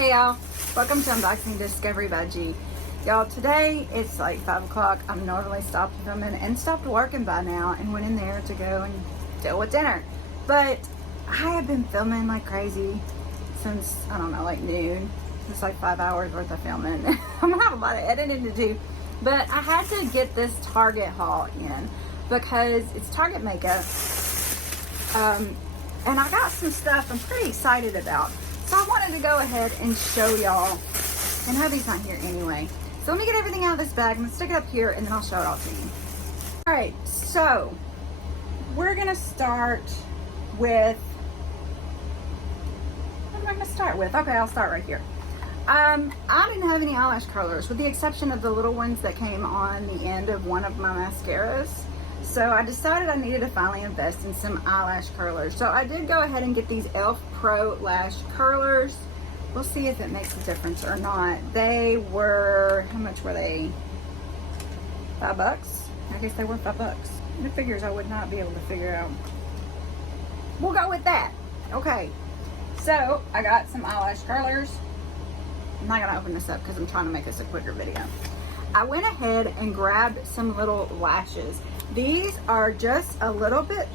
Hey y'all, welcome to Unboxing Discovery by G. Y'all, today it's like 5 o'clock. I'm normally stopped filming and stopped working by now and went in there to go and deal with dinner. But I have been filming like crazy since, I don't know, like noon. It's like 5 hours worth of filming. I'm gonna have a lot of editing to do. But I had to get this Target haul in because it's Target makeup. And I got some stuff I'm pretty excited about. So I wanted to go ahead and show y'all. And hubby's not here anyway. So let me get everything out of this bag. I'm gonna stick it up here and then I'll show it all to you. All right, so we're gonna start with, what am I gonna start with? Okay, I'll start right here. I didn't have any eyelash curlers with the exception of the little ones that came on the end of one of my mascaras. So I decided I needed to finally invest in some eyelash curlers. So I did go ahead and get these e.l.f. Pro Lash Curlers. We'll see if it makes a difference or not. They were, how much were they? $5? I guess they were $5. The figures I would not be able to figure out. We'll go with that. Okay, so I got some eyelash curlers. I'm not gonna open this up because I'm trying to make this a quicker video. I went ahead and grabbed some little lashes. These are just a little bit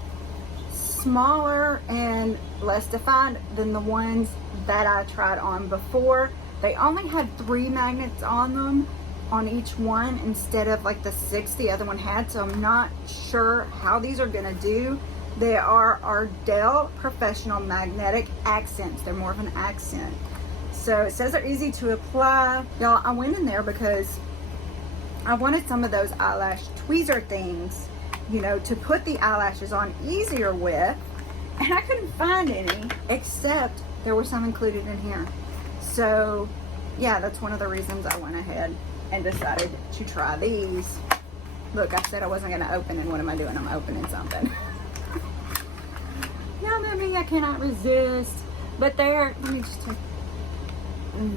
smaller and less defined than the ones that I tried on before. They only had 3 magnets on them on each one instead of like the 6 the other one had, so I'm not sure how these are gonna do. They are Ardell Professional Magnetic Accents. They're more of an accent. So it says they're easy to apply. Y'all, I went in there because I wanted some of those eyelash tweezer things, you know, to put the eyelashes on easier with, and I couldn't find any except there were some included in here. So yeah, that's one of the reasons I went ahead and decided to try these. Look, I said I wasn't gonna open, and what am I doing? I'm opening something. Y'all know me, I cannot resist. But there, let me just take,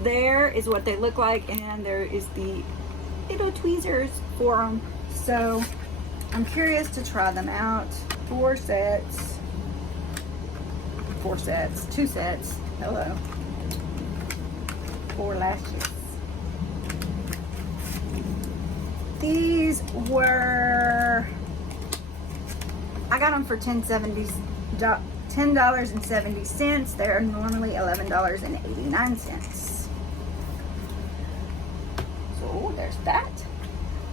there is what they look like, and there is the little tweezers for them. So I'm curious to try them out. 2 sets, hello, 4 lashes. These were, I got them for $10.70. They're normally $11.89. So there's that.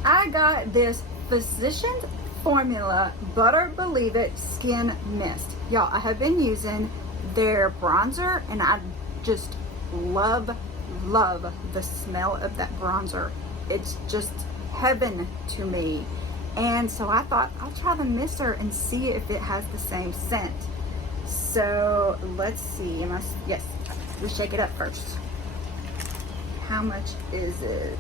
I got this Physicians Formula Butter Believe It Skin Mist. Y'all, I have been using their bronzer and I just love the smell of that bronzer. It's just heaven to me. And so I thought I'll try the mister and see if it has the same scent. So let's see. Yes, we shake it up first. How much is it?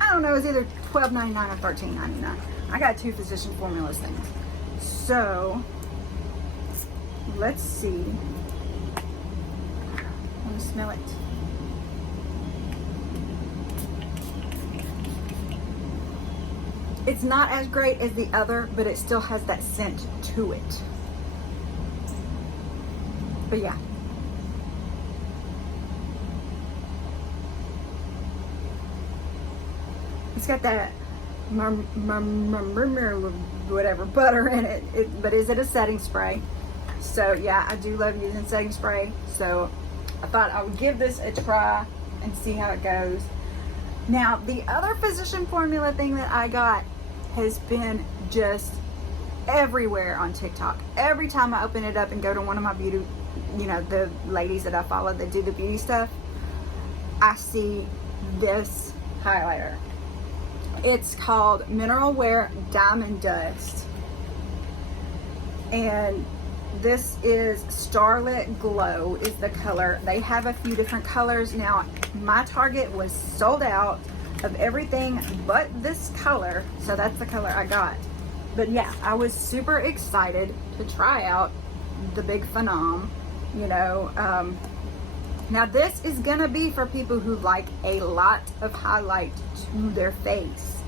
I don't know, it's either $12.99 or $13.99. I got 2 Physician Formulas things. So let's see. Let me smell it. It's not as great as the other, but it still has that scent to it. But yeah. It's got that whatever butter in it. But is it a setting spray? So yeah, I do love using setting spray. So I thought I would give this a try and see how it goes. Now the other Physician Formula thing that I got has been just everywhere on TikTok. Every time I open it up and go to one of my beauty, you know, the ladies that I follow that do the beauty stuff, I see this highlighter. It's called Mineral Wear Diamond Dust, and this is Starlit Glow is the color. They have a few different colors. Now my Target was sold out of everything but this color, so that's the color I got. But yeah, I was super excited to try out the big Phenom, you know. Now this is gonna be for people who like a lot of highlight to their face,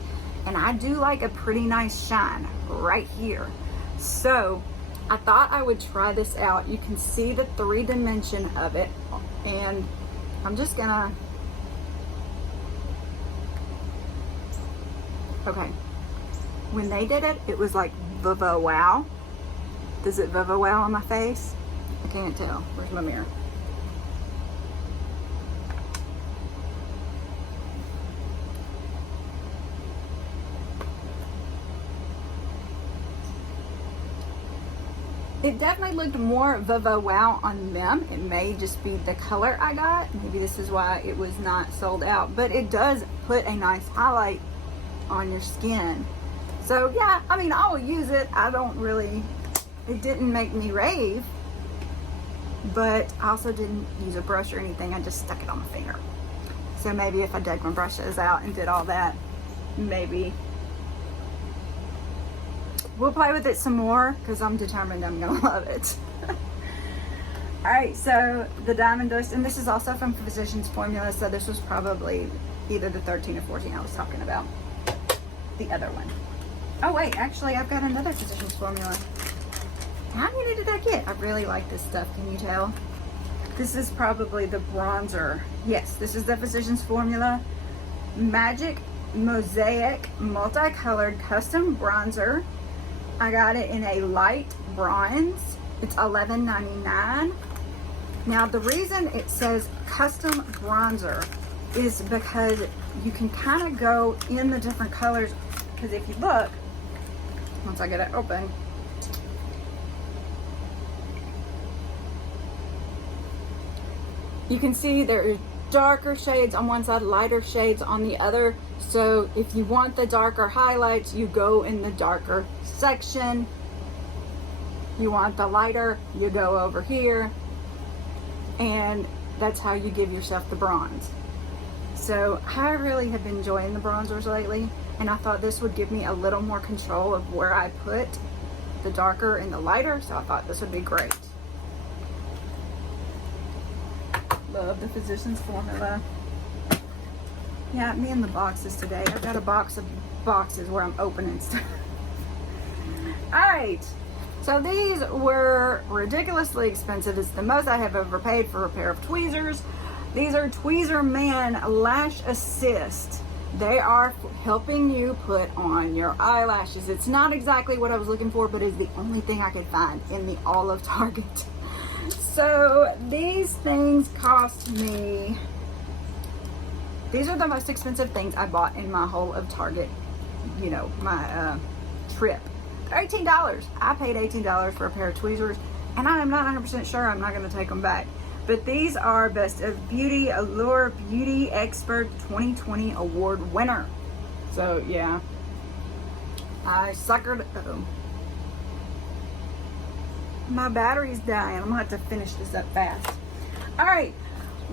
and I do like a pretty nice shine right here. So I thought I would try this out. You can see the 3 dimension of it, and I'm just gonna, okay. When they did it, it was like Viva Wow. Does it Viva Wow on my face? I can't tell. Where's my mirror? It definitely looked more Viva Wow on them. It may just be the color I got. Maybe this is why it was not sold out. But it does put a nice highlight on your skin. So yeah, I mean, I will use it. I don't really, it didn't make me rave. But I also didn't use a brush or anything. I just stuck it on my finger. So maybe if I dug my brushes out and did all that, maybe we'll play with it some more because I'm determined I'm gonna love it. All right, so the Diamond Dust, and this is also from Physicians Formula, so this was probably either the 13 or 14 I was talking about. The other one. Oh wait, actually I've got another Physicians Formula. How many did I get? I really like this stuff, can you tell? This is probably the bronzer. Yes, this is the Physicians Formula Magic Mosaic Multicolored Custom Bronzer. I got it in a light bronze. It's $11.99. Now the reason it says custom bronzer is because you can kind of go in the different colors, because if you look, once I get it open, you can see there are darker shades on one side, lighter shades on the other. So if you want the darker highlights, you go in the darker section. You want the lighter, you go over here. And that's how you give yourself the bronze. So I really have been enjoying the bronzers lately, and I thought this would give me a little more control of where I put the darker and the lighter, so I thought this would be great. Love the Physicians Formula. Yeah, me and the boxes today. I've got a box of boxes where I'm opening stuff. Alright, so these were ridiculously expensive. It's the most I have ever paid for a pair of tweezers. These are Tweezerman Lash Assist. They are helping you put on your eyelashes. It's not exactly what I was looking for, but it's the only thing I could find in the all of Target. So these things cost me, these are the most expensive things I bought in my whole of Target, you know, my trip. They're $18. I paid $18 for a pair of tweezers, and I am not 100% sure I'm not going to take them back. But these are Best of Beauty Allure Beauty Expert 2020 Award winner. So yeah, I suckered. Uh-oh. My battery's dying. I'm gonna have to finish this up fast. All right,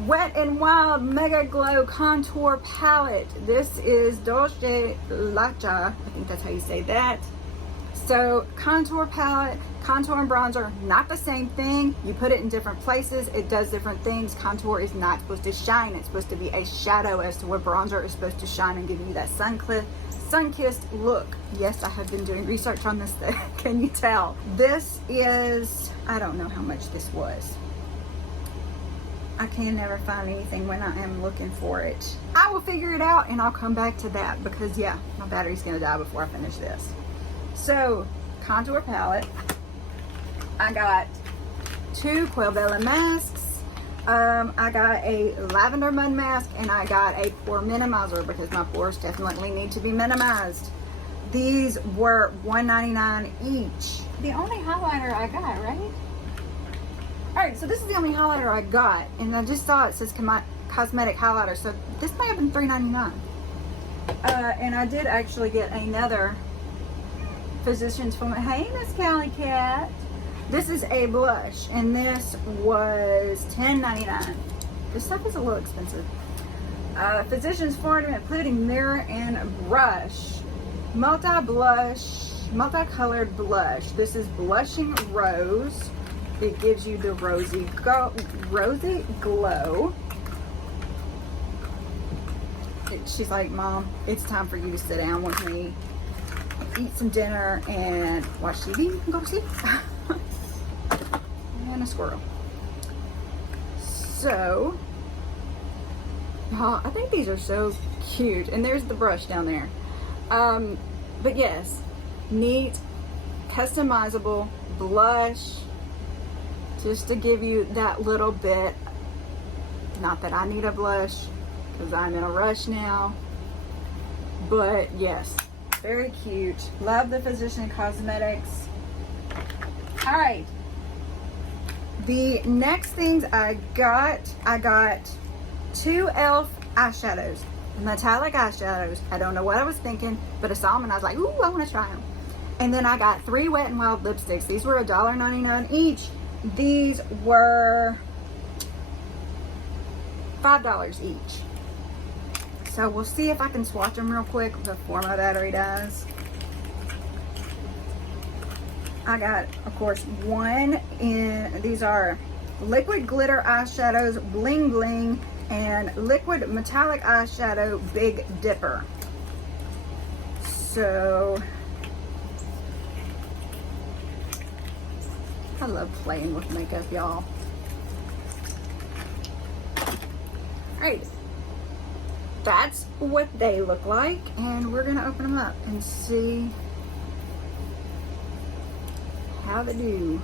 Wet n Wild Mega Glow Contour Palette. This is Dolce Lacha. I think that's how you say that. So contour palette, contour and bronzer, not the same thing. You put it in different places. It does different things. Contour is not supposed to shine. It's supposed to be a shadow, as to where bronzer is supposed to shine and give you that sun-kissed look. Yes, I have been doing research on this thing. Can you tell? This is, I don't know how much this was. I can never find anything when I am looking for it. I will figure it out and I'll come back to that, because yeah, my battery's gonna die before I finish this. So, contour palette. I got 2 Quail Bella masks. I got a lavender mud mask, and I got a pore minimizer because my pores definitely need to be minimized. These were $1.99 each. The only highlighter I got, right? Alright, so this is the only highlighter I got, and I just saw it says cosmetic highlighter, so this may have been $3.99. And I did actually get another Physicians Formula. Hey, Miss Callie Cat. This is a blush, and this was $10.99. This stuff is a little expensive. Physicians Formula, including mirror and brush. Multicolored blush. This is Blushing Rose. It gives you the rosy glow. She's like, Mom, it's time for you to sit down with me, eat some dinner, and watch TV and go to sleep. And a squirrel. So, Y'all, I think these are so cute. And there's the brush down there. But yes, neat, customizable blush, just to give you that little bit. Not that I need a blush, because I'm in a rush now. But yes, very cute. Love the Physician Cosmetics. All right. The next things I got two e.l.f. eyeshadows, metallic eyeshadows. I don't know what I was thinking, but I saw them and I was like, ooh, I want to try them. And then I got 3 Wet n Wild lipsticks. These were $1.99 each. These were $5 each. So we'll see if I can swatch them real quick before my battery dies. I got, of course, one in, these are liquid glitter eyeshadows, Bling Bling, and liquid metallic eyeshadow, Big Dipper. So, I love playing with makeup, y'all. Alright, that's what they look like, and we're gonna open them up and see how they do.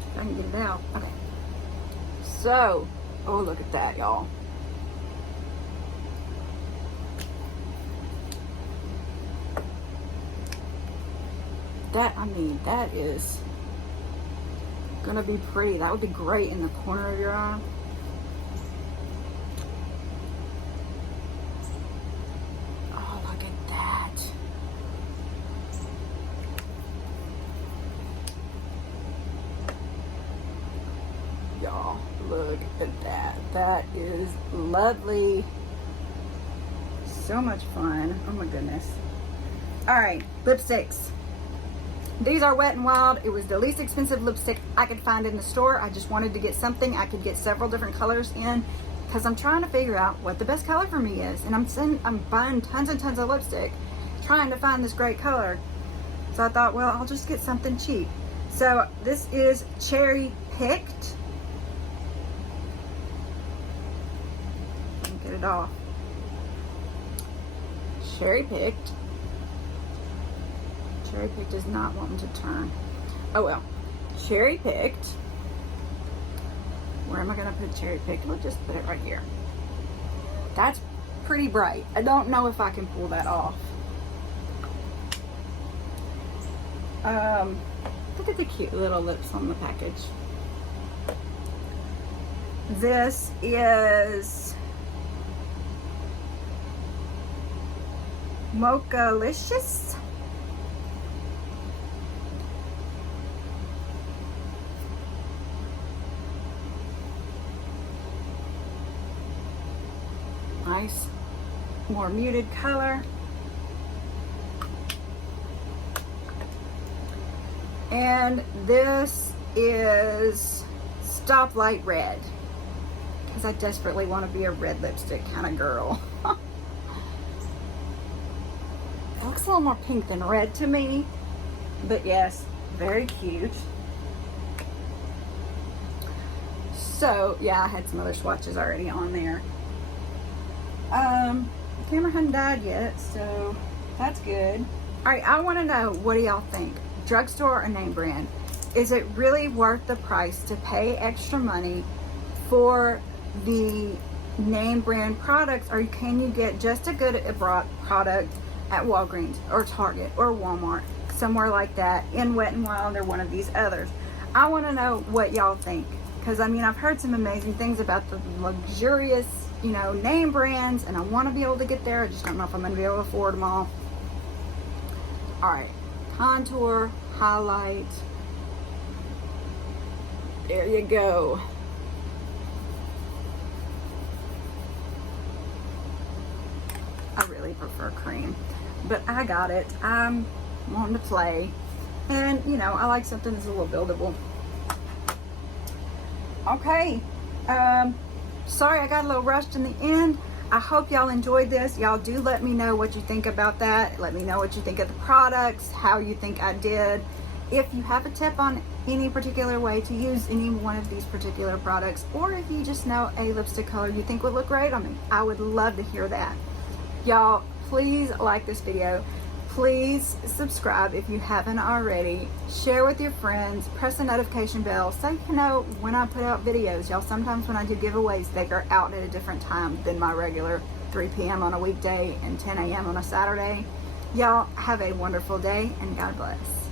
If I can get it out. Okay. So, oh, look at that, y'all. That, I mean, that is gonna be pretty. That would be great in the corner of your eye. Oh, look at that. Y'all, look at that. That is lovely. So much fun. Oh my goodness. All right, lipsticks. These are Wet n Wild. It was the least expensive lipstick I could find in the store. I just wanted to get something I could get several different colors in, because I'm trying to figure out what the best color for me is. And I'm buying tons and tons of lipstick, trying to find this great color. So I thought, well, I'll just get something cheap. So this is Cherry Picked. Let me get it off. Cherry Picked. Cherry Picked is not wanting to turn. Oh well. Cherry Picked. Where am I going to put Cherry Picked? We'll just put it right here. That's pretty bright. I don't know if I can pull that off. Look at the cute little lips on the package. This is Mochalicious. Nice, more muted color. And this is Stoplight Red, because I desperately want to be a red lipstick kind of girl. It looks a little more pink than red to me, but yes, very cute. So yeah, I had some other swatches already on there. The camera hadn't died yet, so that's good. All right, I want to know, what do y'all think? Drugstore or name brand? Is it really worth the price to pay extra money for the name brand products, or can you get just a good product at Walgreens or Target or Walmart, somewhere like that, in Wet n Wild or one of these others? I want to know what y'all think, because I mean, I've heard some amazing things about the luxurious, you know, name brands, and I want to be able to get there. I just don't know if I'm going to be able to afford them all. All right, contour, highlight. There you go. I really prefer cream, but I got it. I'm wanting to play, and you know, I like something that's a little buildable. Okay. Sorry I got a little rushed in the end. I hope y'all enjoyed this. Y'all do let me know what you think about that. Let me know what you think of the products, how you think I did. If you have a tip on any particular way to use any one of these particular products, or if you just know a lipstick color you think would look great on me. I would love to hear that. Y'all, please like this video. Please subscribe if you haven't already. Share with your friends. Press the notification bell so you know when I put out videos. Y'all, sometimes when I do giveaways, they are out at a different time than my regular 3 p.m. on a weekday and 10 a.m. on a Saturday. Y'all have a wonderful day and God bless.